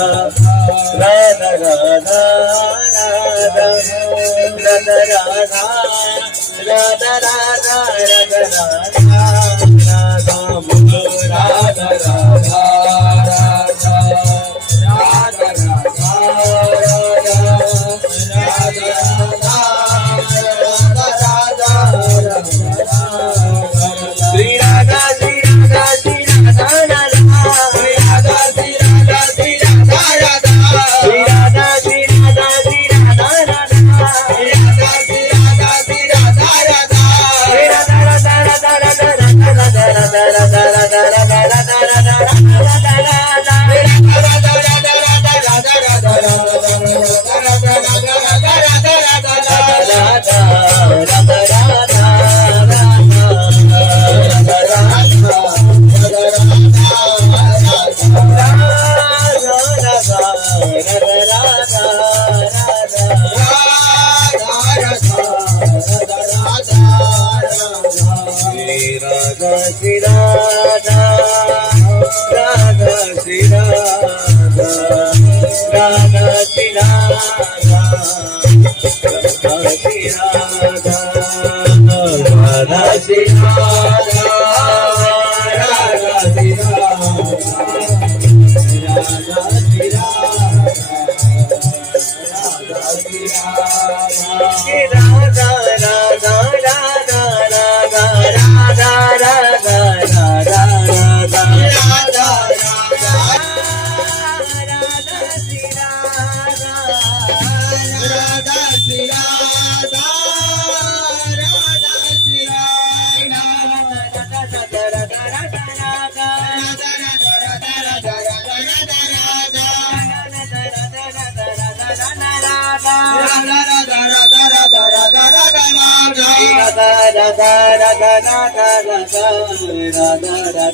राधा राधा राधा राधा राधा राधा राधा राधा राधा बोलो राधा राधा राधा राधा श्री राधा श्री राधा श्री राधा राधा श्री राधा श्री राधा श्री राधा राधा श्री राधा श्री राधा श्री राधा राधा श्री राधा श्री राधा श्री राधा राधा श्री राधा राधा राधा राधा राधा राधा राधा राधा राधा Radha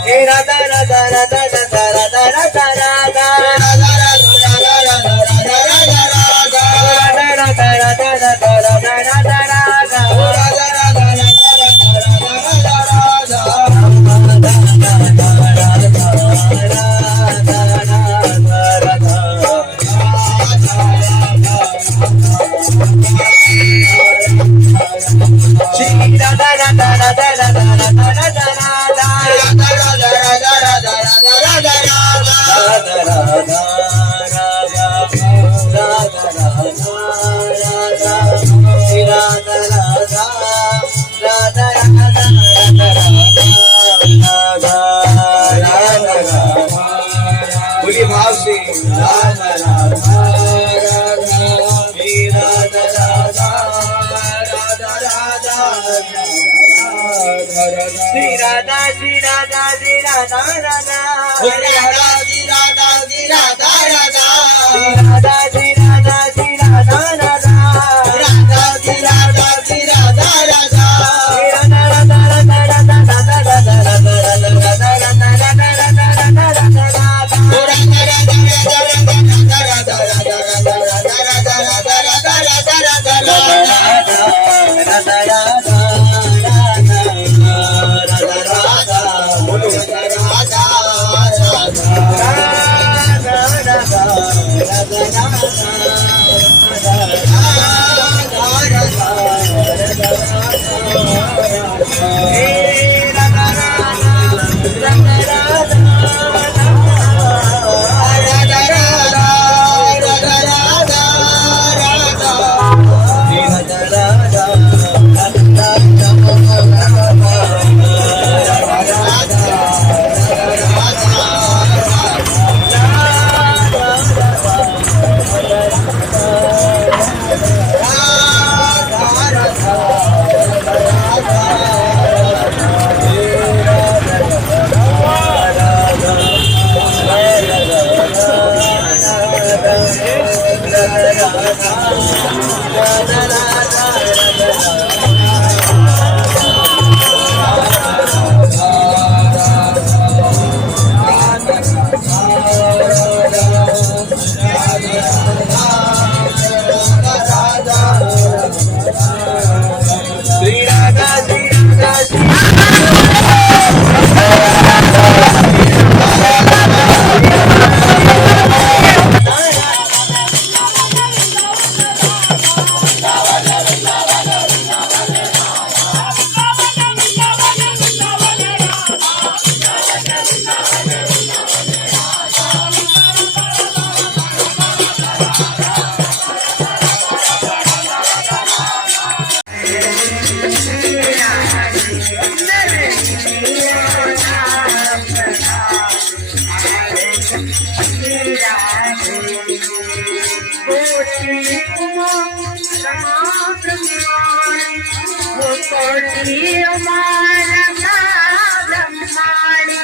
Shri Radha, Radha Shri Radha, Radha Shri Radha, Radha Shri Radha, Radha Shri Radha, Radha Shri कोटि कुमार ब्रह्माणी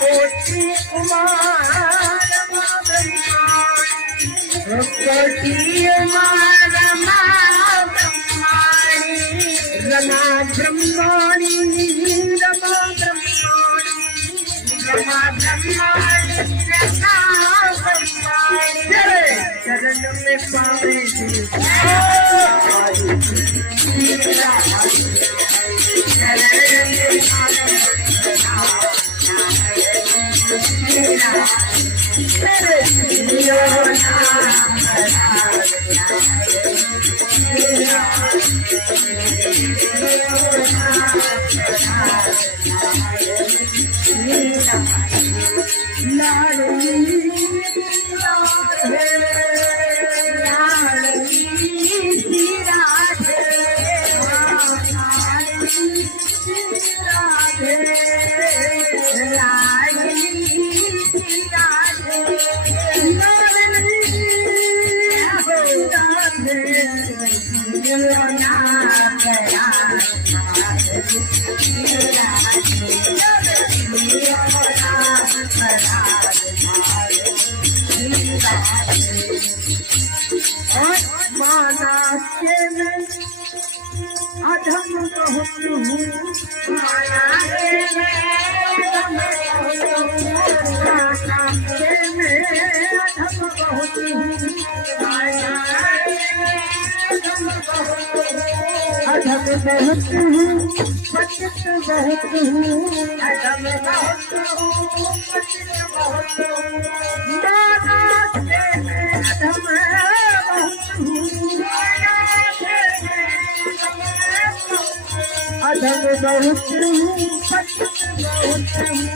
कोटि कुमार कोटि कुमार ब्रह्माणी रमा ब्रह्माणी रमा ब्रह्माणी रमा ब्रह्माणी रमा ब्रह्माणी चरण में पावे अधम बहुत हूँ माया अधम बहुत हूँ माया अधम बहुत हूँ पतित बहुत हूँ अधम बहुत हूँ पतित बहुत हूँ अधम अधम बहुत हूँ पतित बहुत हूँ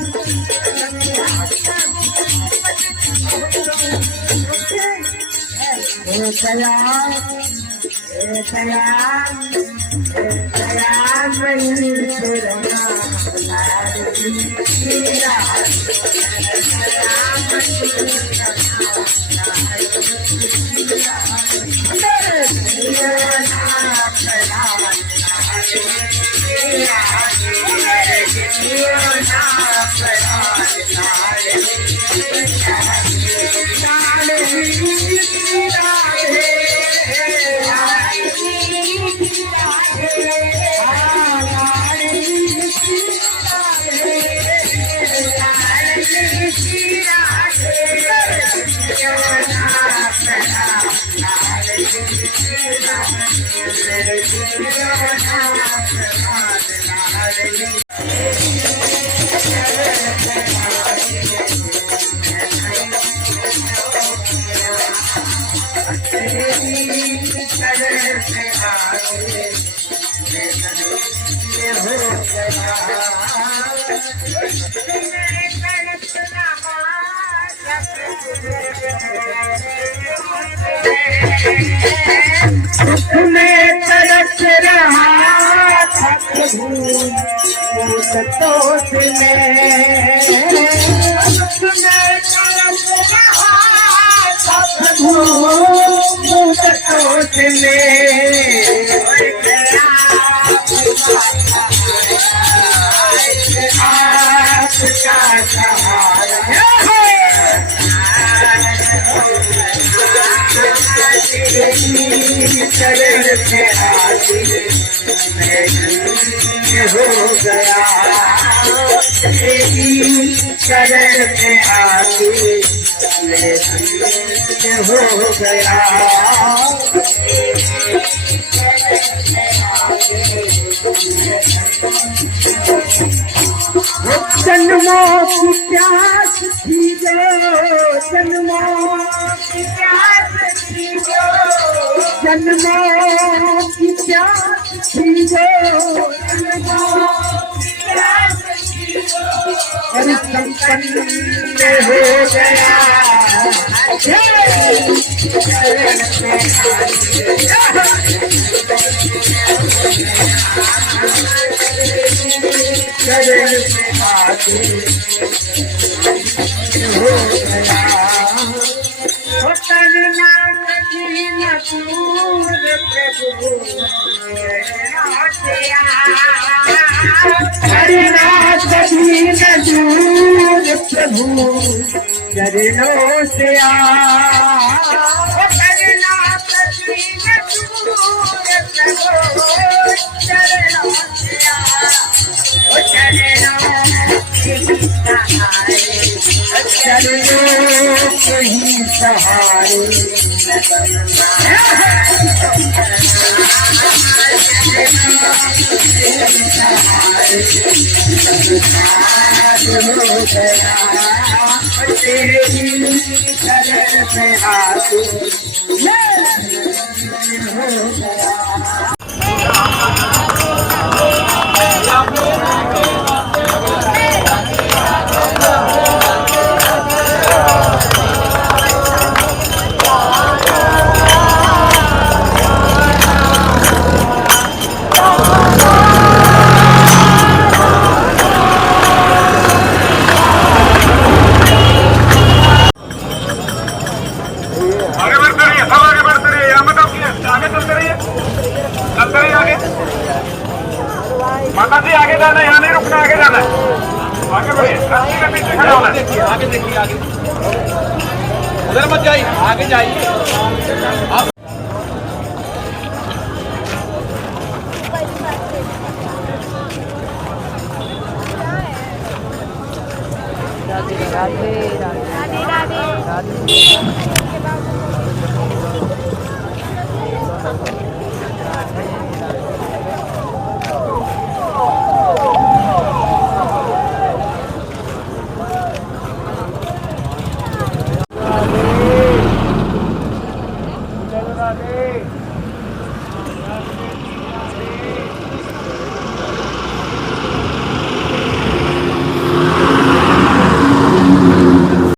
मैं तरस रहा था सतोष में सतोष में आपका सहारा चरण से हाजिर मैं हो गया चरण से हाजिर मैं हो गया जन्मों की प्यास थी जो जन्मों की प्यास थी जो जन्मों की प्यास थी जो जन्मों की प्यास थी जो और संपन्न हो गया करना कभी न दूर प्रभु प्रभु चरणों से चरणों के ही सहारे तेरी शरण पे आके हो गया। माता जी आगे जाना है, यहाँ नहीं रुकना, आगे जाना है, आगे बढ़िए, रस्सी के पीछे खड़ा होना है। आगे देखिए, आगे उधर मत जाइए, आगे जाइए आप। राधे राधे राधे राधे। राधे